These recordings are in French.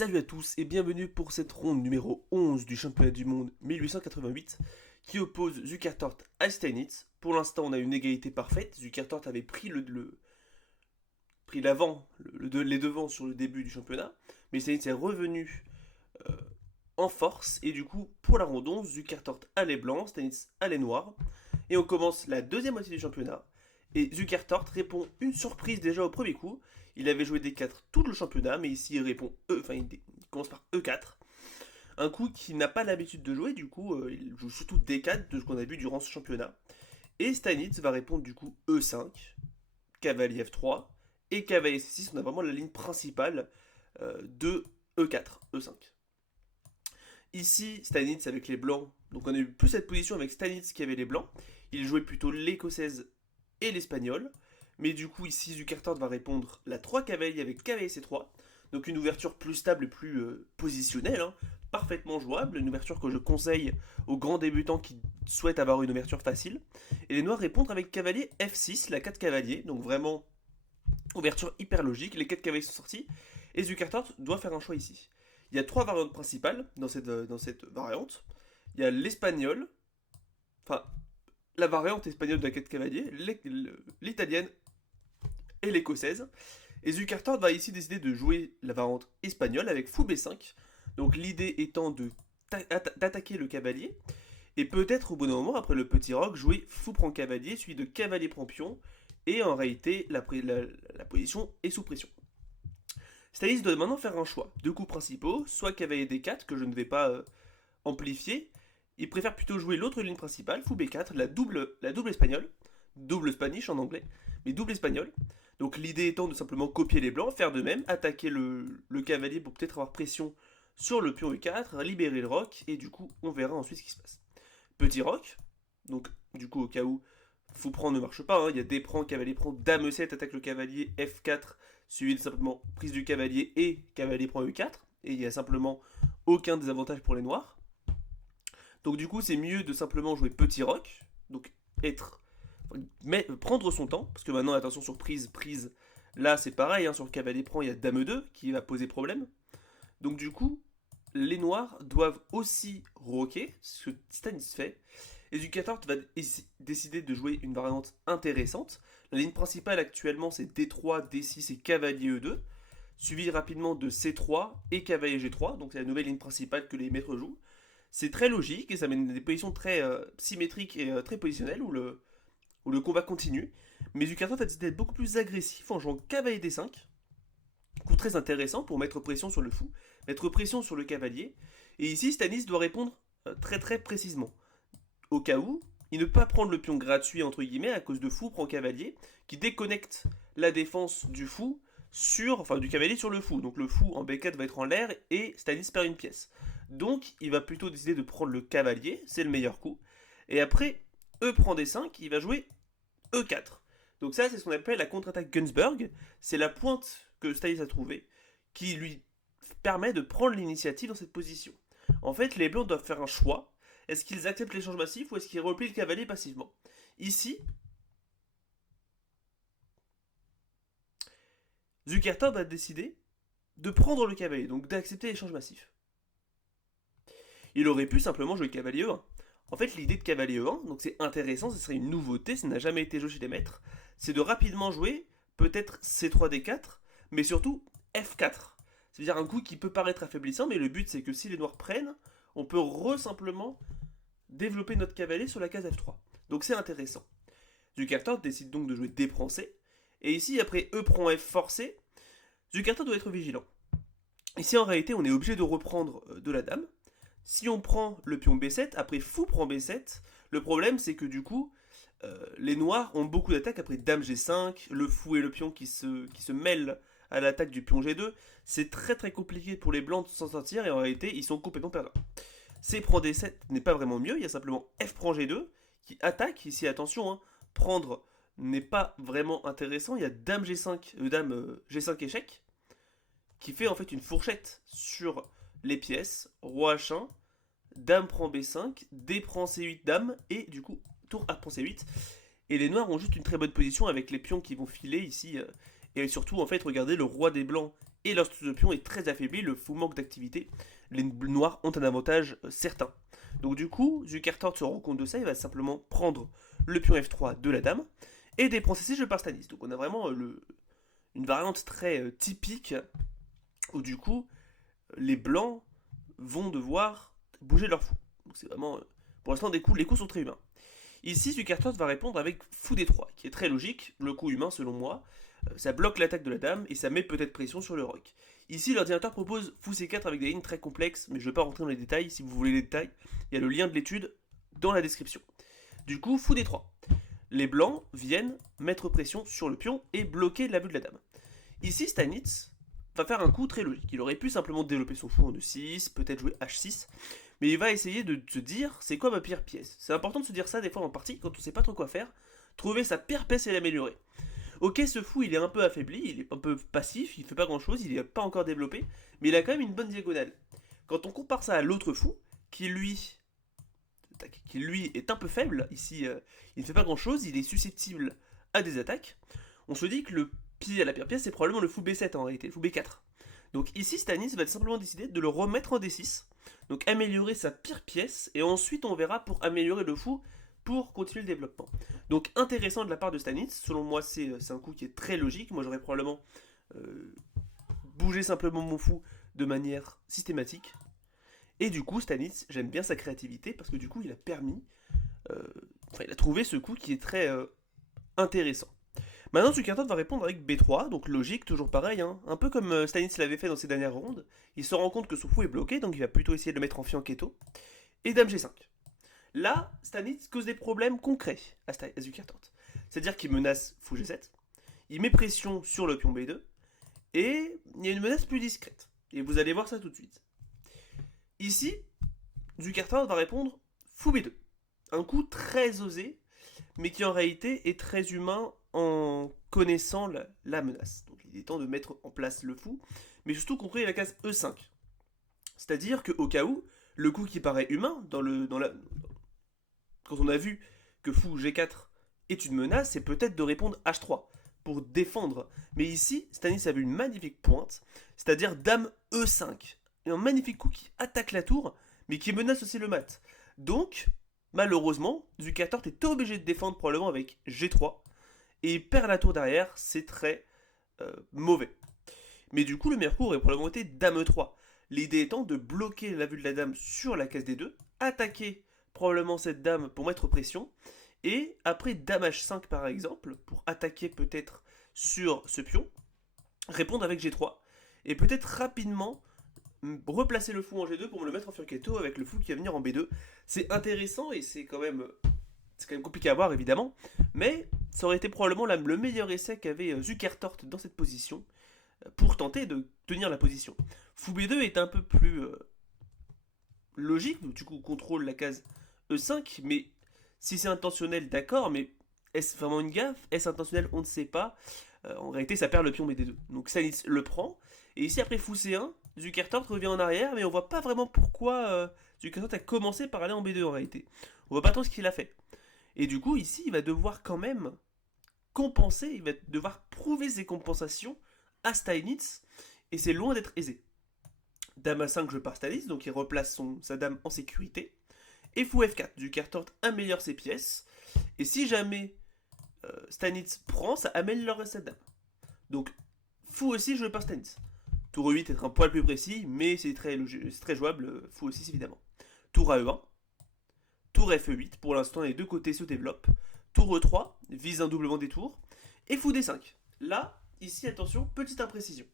Salut à tous et bienvenue pour cette ronde numéro 11 du championnat du monde 1888 qui oppose Zukertort à Steinitz. Pour l'instant, on a une égalité parfaite. Zukertort avait pris l'avant, les devants sur le début du championnat, mais Steinitz est revenu euh, en force et du coup, pour la ronde 11, Zukertort a les blancs, Steinitz a les noirs. Et on commence la deuxième moitié du championnat. Et Zukertort répond une surprise déjà au premier coup. Il avait joué D4 tout le championnat, mais ici il répond il commence par E4. Un coup qu'il n'a pas l'habitude de jouer, du coup il joue surtout D4 de ce qu'on a vu durant ce championnat. Et Steinitz va répondre du coup E5, cavalier F3 et cavalier C6. On a vraiment la ligne principale de E4, E5. Ici, Steinitz avec les blancs, donc on a eu plus cette position avec Steinitz qui avait les blancs. Il jouait plutôt l'écossaise et l'espagnol. Mais du coup, ici, Zukertort va répondre la 3 cavalier avec cavalier C3. Donc une ouverture plus stable et plus positionnelle, hein, parfaitement jouable. Une ouverture que je conseille aux grands débutants qui souhaitent avoir une ouverture facile. Et les noirs répondent avec cavalier F6, la 4 cavalier. Donc vraiment, ouverture hyper logique. Les 4 cavaliers sont sortis. Et Zukertort doit faire un choix ici. Il y a 3 variantes principales dans cette variante. Il y a l'espagnol, enfin, la variante espagnole de la 4 cavaliers, l'italienne et l'écossaise. Et Zukertort va ici décider de jouer la variante espagnole avec fou B5. Donc l'idée étant d'attaquer le cavalier. Et peut-être au bon moment, après le petit roc, jouer fou prend cavalier, suivi de cavalier prend pion. Et en réalité, la position est sous pression. Stanis doit maintenant faire un choix. Deux coups principaux, soit cavalier D4, que je ne vais pas amplifier. Il préfère plutôt jouer l'autre ligne principale, fou B4, la double espagnole. Double Spanish en anglais, mais double espagnol. Donc l'idée étant de simplement copier les blancs, faire de même, attaquer le cavalier pour peut-être avoir pression sur le pion E4, libérer le roc, et du coup on verra ensuite ce qui se passe. Petit roc, donc du coup au cas où fou prend ne marche pas, hein, il y a D prend, cavalier prend, dame E7, attaque le cavalier, F4, suivi de simplement prise du cavalier et cavalier prend E4, et il n'y a simplement aucun désavantage pour les noirs. Donc du coup c'est mieux de simplement jouer petit roc, donc prendre son temps, parce que maintenant attention sur prise, là c'est pareil, hein, sur le cavalier prend il y a dame 2 qui va poser problème. Donc du coup, les noirs doivent aussi roquer, ce que Stanis fait, et Zukertort va décider de jouer une variante intéressante. La ligne principale actuellement c'est D3, D6 et cavalier E2, suivi rapidement de C3 et cavalier G3, donc c'est la nouvelle ligne principale que les maîtres jouent. C'est très logique et ça mène des positions très symétriques et très positionnelles où le combat continue. Mais Zukertort a décidé d'être beaucoup plus agressif en jouant cavalier D5. Coup très intéressant pour mettre pression sur le fou, mettre pression sur le cavalier. Et ici, Stanis doit répondre très très précisément. Au cas où, il ne peut pas prendre le pion gratuit entre guillemets à cause de fou prend cavalier, qui déconnecte la défense du fou du cavalier sur le fou. Donc le fou en B4 va être en l'air et Stanis perd une pièce. Donc il va plutôt décider de prendre le cavalier, c'est le meilleur coup. Et après, E prend D5, il va jouer E4. Donc ça, c'est ce qu'on appelle la contre-attaque Gunsberg. C'est la pointe que Stanis a trouvée qui lui permet de prendre l'initiative dans cette position. En fait, les blancs doivent faire un choix. Est-ce qu'ils acceptent l'échange massif ou est-ce qu'ils replient le cavalier passivement? Ici, Zukertort va décider de prendre le cavalier, donc d'accepter l'échange massif. Il aurait pu simplement jouer cavalier E1. En fait, l'idée de cavalier E1, donc c'est intéressant, ce serait une nouveauté, ça n'a jamais été joué chez les maîtres, c'est de rapidement jouer peut-être C3D4, mais surtout F4. C'est-à-dire un coup qui peut paraître affaiblissant, mais le but c'est que si les noirs prennent, on peut simplement développer notre cavalier sur la case F3. Donc c'est intéressant. Zukertort décide donc de jouer D prend C, et ici après E prend F forcé, Zukertort doit être vigilant. Ici en réalité on est obligé de reprendre de la dame. Si on prend le pion B7, après fou prend B7, le problème c'est que du coup, les noirs ont beaucoup d'attaques après dame G5, le fou et le pion qui se mêlent à l'attaque du pion G2. C'est très très compliqué pour les blancs de s'en sortir et en réalité ils sont complètement perdants. C prend D7 n'est pas vraiment mieux, il y a simplement F prend G2 qui attaque. Ici attention, hein, prendre n'est pas vraiment intéressant, il y a dame G5, G5 échec qui fait en fait une fourchette sur les pièces, roi H1, dame prend B5, D prend C8 dame, et du coup, tour A prend C8. Et les noirs ont juste une très bonne position avec les pions qui vont filer ici. Et surtout, en fait, regardez le roi des blancs Et lorsque ce pion est très affaibli, le fou manque d'activité, les noirs ont un avantage certain. Donc du coup, Zukertort se rend compte de ça, il va simplement prendre le pion F3 de la dame, et déprend ses 6 jeux par Stanis. Donc on a vraiment une variante très typique, où du coup, les blancs vont devoir bouger leur fou. Donc c'est vraiment, pour l'instant, les coups sont très humains. Ici, Zukertort va répondre avec fou D3, qui est très logique, le coup humain selon moi, ça bloque l'attaque de la dame et ça met peut-être pression sur le roc. Ici, l'ordinateur propose fou C4 avec des lignes très complexes, mais je ne vais pas rentrer dans les détails. Si vous voulez les détails, il y a le lien de l'étude dans la description. Du coup, fou D3. Les blancs viennent mettre pression sur le pion et bloquer la vue de la dame. Ici, Steinitz va faire un coup très logique. Il aurait pu simplement développer son fou en E6, peut-être jouer H6, mais il va essayer de se dire c'est quoi ma pire pièce. C'est important de se dire ça des fois en partie quand on sait pas trop quoi faire. Trouver sa pire pièce et l'améliorer. Ok, ce fou il est un peu affaibli, il est un peu passif, il fait pas grand chose, il n'est pas encore développé, mais il a quand même une bonne diagonale. Quand on compare ça à l'autre fou, qui lui est un peu faible, ici il ne fait pas grand chose, il est susceptible à des attaques, on se dit que la pire pièce c'est probablement le fou B7 en réalité, le fou B4. Donc ici Stanis va simplement décider de le remettre en D6, donc améliorer sa pire pièce, et ensuite on verra pour améliorer le fou pour continuer le développement. Donc intéressant de la part de Stanitz, selon moi c'est un coup qui est très logique, moi j'aurais probablement bougé simplement mon fou de manière systématique, et du coup Stanitz, j'aime bien sa créativité, parce que du coup il a permis, il a trouvé ce coup qui est très intéressant. Maintenant, Zukertort va répondre avec B3, donc logique, toujours pareil, hein. Un peu comme Stanitz l'avait fait dans ses dernières rondes. Il se rend compte que son fou est bloqué, donc il va plutôt essayer de le mettre en fianchetto. Et Dame G5. Là, Stanitz cause des problèmes concrets à Zukertort. C'est-à-dire qu'il menace fou G7, il met pression sur le pion B2, et il y a une menace plus discrète. Et vous allez voir ça tout de suite. Ici, Zukertort va répondre fou B2. Un coup très osé, mais qui en réalité est très humain en connaissant la menace. Donc il est temps de mettre en place le fou, mais surtout contrôler la case E5. C'est-à-dire qu'au cas où, le coup qui paraît humain, quand on a vu que fou G4 est une menace, c'est peut-être de répondre H3 pour défendre. Mais ici, Stanis avait une magnifique pointe, c'est-à-dire Dame E5. Un magnifique coup qui attaque la tour, mais qui menace aussi le mat. Donc, malheureusement, Zukertort est obligé de défendre probablement avec G3, et il perd la tour derrière, c'est très mauvais. Mais du coup, le meilleur coup aurait probablement été Dame E3. L'idée étant de bloquer la vue de la dame sur la case D2, attaquer probablement cette dame pour mettre pression, et après Dame H5 par exemple, pour attaquer peut-être sur ce pion, répondre avec G3, et peut-être rapidement replacer le fou en G2 pour me le mettre en fianchetto avec le fou qui va venir en B2. C'est intéressant et c'est quand même compliqué à voir évidemment, mais ça aurait été probablement le meilleur essai qu'avait Zukertort dans cette position pour tenter de tenir la position. Fou B2 est un peu plus logique, donc du coup on contrôle la case E5, mais si c'est intentionnel, d'accord, mais est-ce vraiment une gaffe? Est-ce intentionnel? On ne sait pas. En réalité, ça perd le pion B2. Donc Stanis le prend, et ici après fou C1, Zukertort revient en arrière, mais on voit pas vraiment pourquoi Zukertort a commencé par aller en B2 en réalité. On voit pas trop ce qu'il a fait. Et du coup, ici, il va devoir quand même compenser, il va devoir prouver ses compensations à Steinitz, et c'est loin d'être aisé. Dame A5 joué par Steinitz, donc il replace sa dame en sécurité. Et fou F4, Zukertort améliore ses pièces, et si jamais Steinitz prend, ça améliore sa dame. Donc, fou aussi joué par Steinitz. Tour E8 être un poil plus précis, mais c'est très jouable, fou aussi évidemment. Tour AE1, tour FE8, pour l'instant les deux côtés se développent. Tour E3, vise un doublement des tours. Et fou D5. Là, ici, attention, petite imprécision.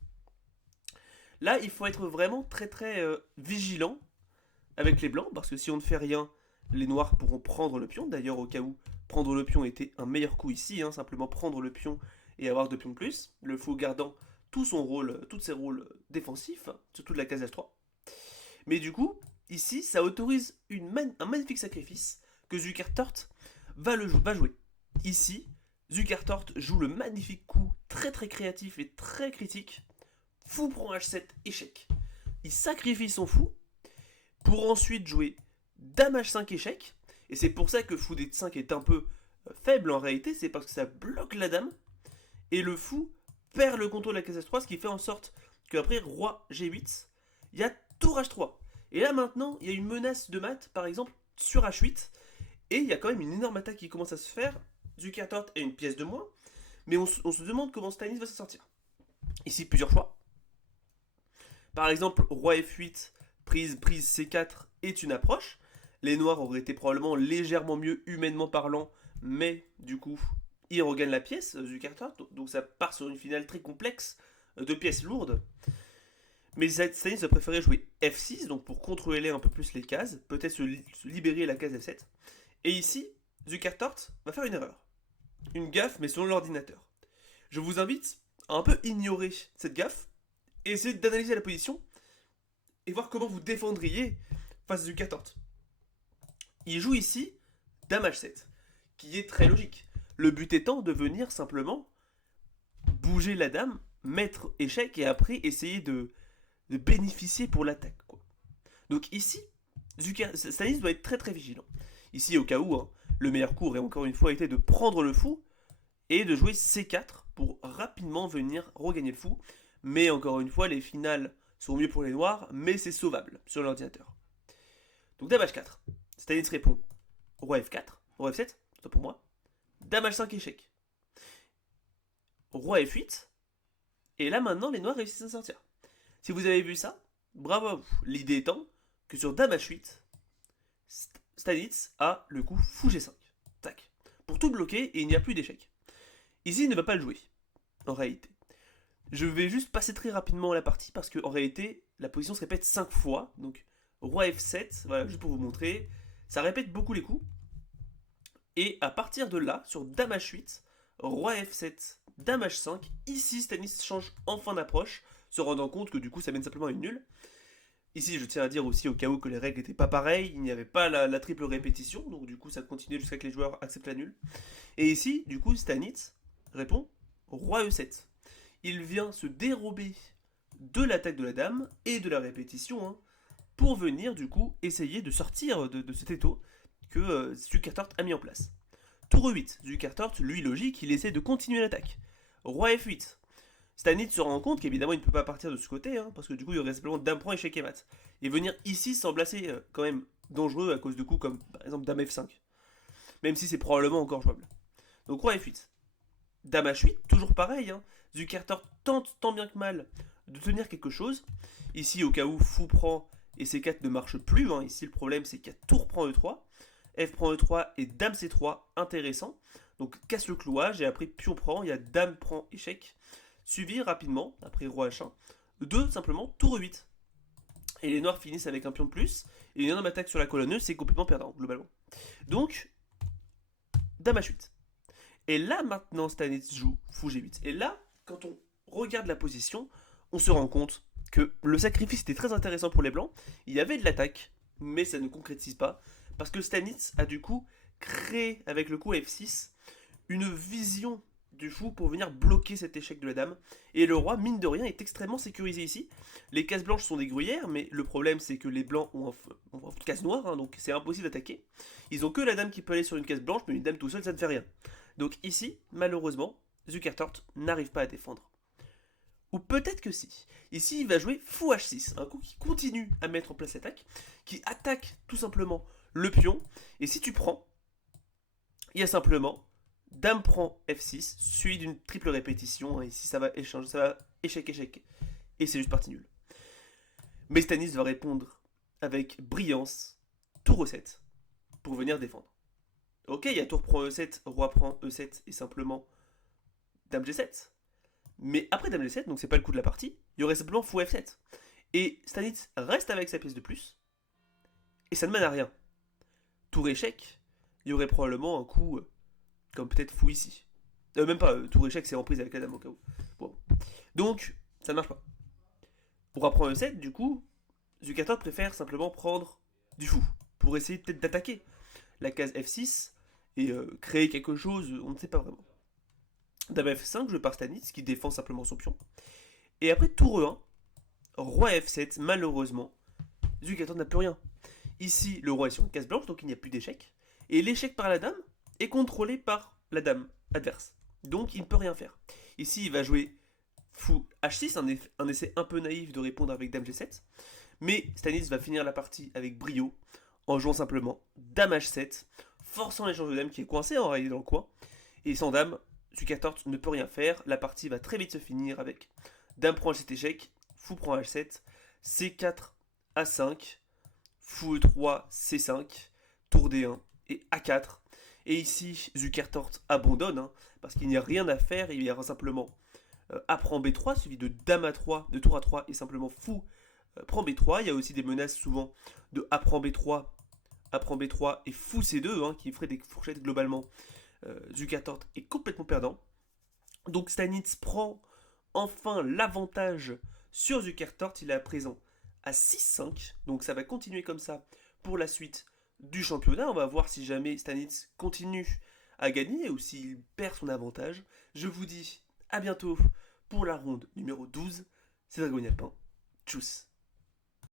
Là, il faut être vraiment très très vigilant avec les blancs, parce que si on ne fait rien, les noirs pourront prendre le pion. D'ailleurs, au cas où prendre le pion était un meilleur coup ici, hein, simplement prendre le pion et avoir 2 pions de plus. Le fou gardant tous ses rôles défensifs, surtout de la case H3. Mais du coup, ici, ça autorise un magnifique sacrifice que Zukertort va jouer. Ici, Zukertort joue le magnifique coup très très créatif et très critique. Fou prend H7, échec. Il sacrifie son fou pour ensuite jouer Dame H5 échec. Et c'est pour ça que fou D5 est un peu faible en réalité, c'est parce que ça bloque la dame. Et le fou perd le contrôle de la case H3, ce qui fait en sorte qu'après roi G8, il y a tour H3. Et là maintenant, il y a une menace de mat, par exemple, sur H8. Et il y a quand même une énorme attaque qui commence à se faire. Zukertort a une pièce de moins. Mais on se demande comment Stanis va s'en sortir. Ici, plusieurs choix. Par exemple, roi F8, prise C4 est une approche. Les noirs auraient été probablement légèrement mieux humainement parlant, mais du coup, ils regagnent la pièce, Zukertort. Donc ça part sur une finale très complexe, de pièces lourdes. Mais Stanis a préféré jouer F6, donc pour contrôler un peu plus les cases, peut-être se libérer la case F7. Et ici, Zukertort va faire une erreur. Une gaffe, mais selon l'ordinateur. Je vous invite à un peu ignorer cette gaffe et essayer d'analyser la position et voir comment vous défendriez face à Zukertort. Il joue ici Dame H7, qui est très logique. Le but étant de venir simplement bouger la dame, mettre échec et après essayer de bénéficier pour l'attaque. Donc ici, Stanis doit être très très vigilant. Ici, au cas où, hein, le meilleur cours est encore une fois été de prendre le fou et de jouer C4 pour rapidement venir regagner le fou. Mais encore une fois, les finales sont mieux pour les noirs, mais c'est sauvable sur l'ordinateur. Donc Dame H4. Stanis répond Roi F4, Roi F7, c'est pour moi. Dame H5 échec. Roi F8. Et là maintenant, les noirs réussissent à sortir. Si vous avez vu ça, bravo à vous. L'idée étant que sur Dame H8, Stanis a le coup fou G5. Tac. Pour tout bloquer et il n'y a plus d'échec. Ici, il ne va pas le jouer, en réalité. Je vais juste passer très rapidement la partie parce qu'en réalité, la position se répète 5 fois. Donc, Roi F7, voilà, juste pour vous montrer. Ça répète beaucoup les coups. Et à partir de là, sur Dame H8, Roi F7, Dame H5, ici Stanis change enfin d'approche, se rendant compte que du coup ça mène simplement à une nulle. Ici, je tiens à dire aussi au cas où que les règles n'étaient pas pareilles, il n'y avait pas la triple répétition, donc du coup ça continuait jusqu'à que les joueurs acceptent la nulle. Et ici, du coup, Stanis répond Roi E7. Il vient se dérober de l'attaque de la dame et de la répétition, hein, pour venir du coup essayer de sortir de cet étau que Zukertort a mis en place. Tour E8, Zukertort, lui logique, il essaie de continuer l'attaque. Roi F8. Stanis se rend compte qu'évidemment il ne peut pas partir de ce côté, hein, parce que du coup il aurait simplement Dame prend échec et mat. Et venir ici semble assez quand même dangereux à cause de coups comme par exemple Dame F5. Même si c'est probablement encore jouable. Donc Roi F8. Dame H8, toujours pareil, hein. Zukertort tente tant bien que mal de tenir quelque chose. Ici au cas où Fou prend et C4 ne marche plus, hein. Ici le problème c'est qu'il y a Tour prend E3, F prend E3 et Dame C3, intéressant. Donc casse le clouage et après Pion prend, il y a Dame prend échec. Suivi rapidement, après Roi H1, de simplement Tour E8. Et les noirs finissent avec un pion de plus, et une énorme attaque sur la colonne, c'est complètement perdant, globalement. Donc, Dame H8. Et là, maintenant, Stanis joue Fou G8. Et là, quand on regarde la position, on se rend compte que le sacrifice était très intéressant pour les blancs. Il y avait de l'attaque, mais ça ne concrétise pas, parce que Stanis a du coup créé, avec le coup F6, une vision du fou pour venir bloquer cet échec de la dame. Et le roi, mine de rien, est extrêmement sécurisé ici. Les cases blanches sont des gruyères, mais le problème c'est que les blancs ont une case noire, hein, donc c'est impossible d'attaquer. Ils ont que la dame qui peut aller sur une case blanche, mais une dame tout seul, ça ne fait rien. Donc ici, malheureusement, Zukertort n'arrive pas à défendre. Ou peut-être que si. Ici, il va jouer Fou H6, un coup qui continue à mettre en place l'attaque, qui attaque tout simplement le pion. Et si tu prends, il y a simplement Dame prend F6, suivi d'une triple répétition. Ici, ça va échanger, ça va échec, échec. Et c'est juste partie nulle. Mais Stanis va répondre avec brillance, Tour E7, pour venir défendre. Ok, il y a Tour prend E7, Roi prend E7 et simplement Dame G7. Mais après Dame G7, donc c'est pas le coup de la partie, il y aurait simplement Fou F7. Et Stanis reste avec sa pièce de plus, et ça ne mène à rien. Tour échec, il y aurait probablement un coup comme peut-être Fou ici. Même pas, Tour échec c'est en prise avec la dame au cas où. Bon. Donc, ça ne marche pas. Pour apprendre E7, du coup, Zukertort préfère simplement prendre du fou, pour essayer peut-être d'attaquer la case F6 et créer quelque chose, on ne sait pas vraiment. Dame F5, joué par Stanis, qui défend simplement son pion. Et après Tour E1, Roi F7, malheureusement, Zukertort n'a plus rien. Ici, le roi est sur une case blanche, donc il n'y a plus d'échec. Et l'échec par la dame est contrôlé par la dame adverse. Donc il ne peut rien faire. Ici, il va jouer Fou H6, un essai un peu naïf de répondre avec Dame G7. Mais Stanitz va finir la partie avec brio, en jouant simplement Dame H7, forçant l'échange de Dame qui est coincé en réalité dans le coin. Et sans Dame, Zukertort ne peut rien faire. La partie va très vite se finir avec Dame prend H7 échec, Fou prend H7, C4 A5, Fou E3 C5, Tour D1 et A4. Et ici, Zukertort abandonne, parce qu'il n'y a rien à faire, il y aura simplement A prend B3, suivi de Dame A3, de Tour A3 et simplement Fou prend B3. Il y a aussi des menaces souvent de A prend B3, A prend B3 et Fou C2, qui ferait des fourchettes globalement. Zukertort est complètement perdant. Donc Stanitz prend enfin l'avantage sur Zukertort. Il est à présent à 6-5. Donc ça va continuer comme ça pour la suite du championnat. On va voir si jamais Stanitz continue à gagner ou s'il perd son avantage. Je vous dis à bientôt pour la ronde numéro 12. C'est Dragon Alpin. Tchuss.